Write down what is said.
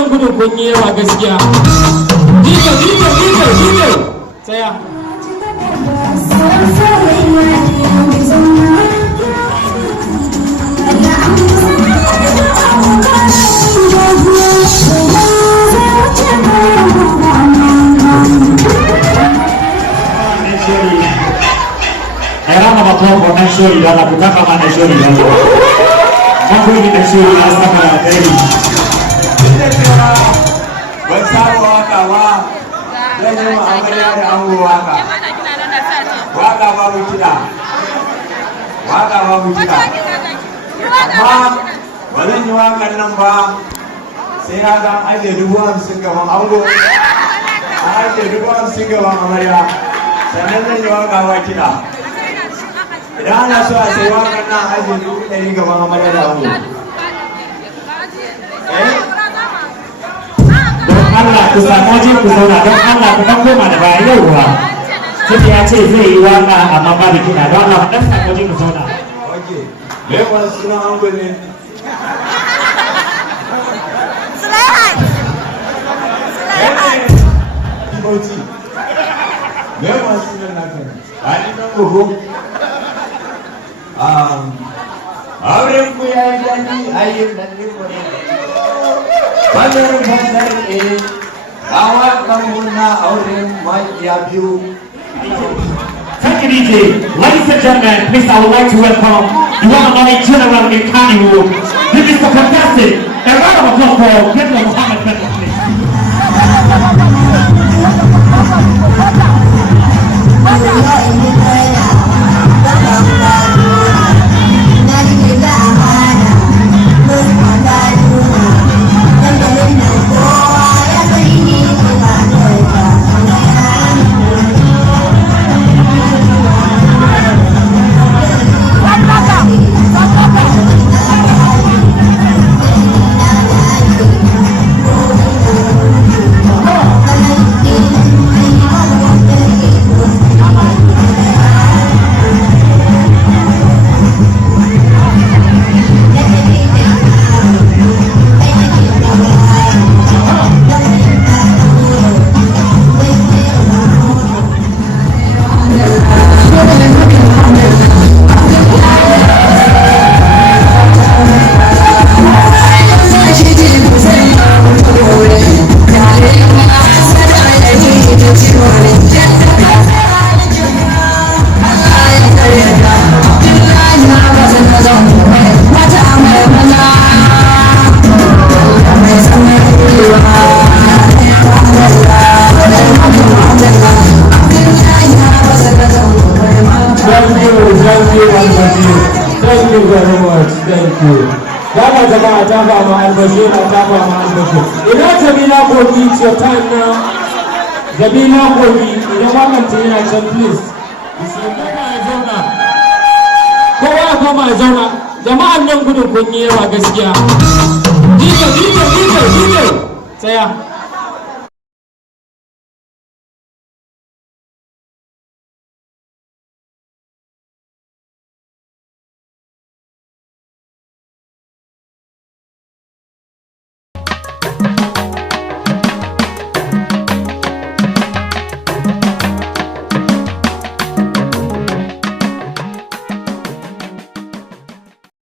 nan gudun kun yi yawa gaskiya. DJ tsaya. Era makopo na shori dala kutaka mana shori dala. Mambo ni na shori hasa kama teri. Basaro waka wa. Lele ma amarya da ango waka. Waka babu kiɗa. Waka babu kiɗa. Amma ba zan yi wakan nan ba sai na ga ajiye 50,000 gaban ango. Ajiye 50,000 gaban amarya. Sannan zan yi waka ba kiɗa. Idan ana so a sai wakan nan ajiye 100 gaban amarya da ango. Don Allah ku samu waje ku zauna don Allah ku dan koma da baya yauwa. Sai ya ce zai yi waka amma babu kiɗa don Allah dan samu waje ku zauna. Okay. Lemon sunan ango ne. Sulaiman. Bauchi. Lemon sunan naka. Ani nan gogo. Auren ku ya yi daɗi ayin nan ne ko ne. Bandar kawa kamuna auren makiya biyu. Thank you, DJ. Ladies and gentlemen, please, I would like to welcome the one and only General in Kannywood. This is the contestant. A round of applause for General Muhammad Bello, please. Thank you very much. Thank you. Dama jama'a ta ba mu albashir, ta ba mu albashir. Ina Jamila Kogi, it's your time now. Jamila Kogi, idan wannan ta yana can please. Kowa ya koma ya zauna. Jama'an nan gudun kun yi yawa gaskiya. DJ, tsaya.